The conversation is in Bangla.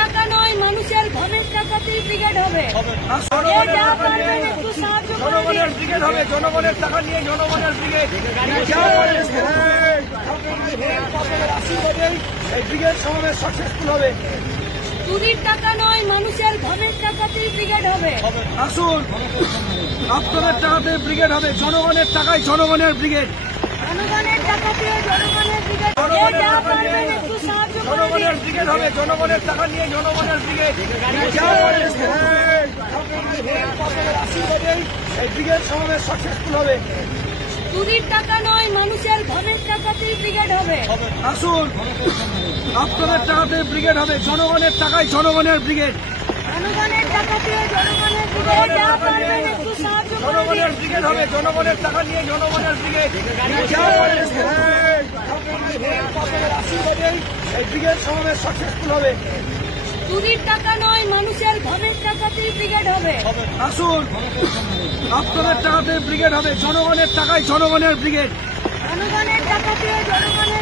টাকা নয়, মানুষের ঘরের টাকাতেই ব্রিগেড হবে। জনগণের ব্রিগেড হবে, জনগণের টাকা নিয়ে জনগণের ব্রিগেড। এই ব্রিগেড সমাবেশ সাকসেসফুল হবে। চুরির টাকা নয়, মানুষের ঘরের টাকাতেই ব্রিগেড হবে। আসুন, আপনাদের টাকাতে ব্রিগেড হবে, জনগণের টাকায় জনগণের ব্রিগেড। জনগণের টাকাতে জনগণের ব্রিগেড। জনগণের ব্রিগেড হবে, জনগণের টাকা নিয়ে জনগণের ব্রিগেড। এই ব্রিগেড সমাবেশ সাকসেসফুল হবে। চুরির টাকা নয়, মানুষের ঘরের টাকাতেই ব্রিগেড হবে। আসুন, আপনাদের টাকাতে ব্রিগেড হবে, জনগণের টাকায় জনগণের ব্রিগেড। জনগণের টাকাতে জনগণের ব্রিগেড। জনগণের ব্রিগেড হবে, জনগণের টাকা নিয়ে জনগণের ব্রিগেড। এই ব্রিগেড সমাবেশ সাকসেসফুল হবে। চুরির টাকা নয়, মানুষের ঘরের টাকাতেই ব্রিগেড হবে। আসুন, আপনাদের টাকাতে ব্রিগেড হবে, জনগণের টাকায় জনগণের ব্রিগেড। জনগণের টাকাতে জনগণের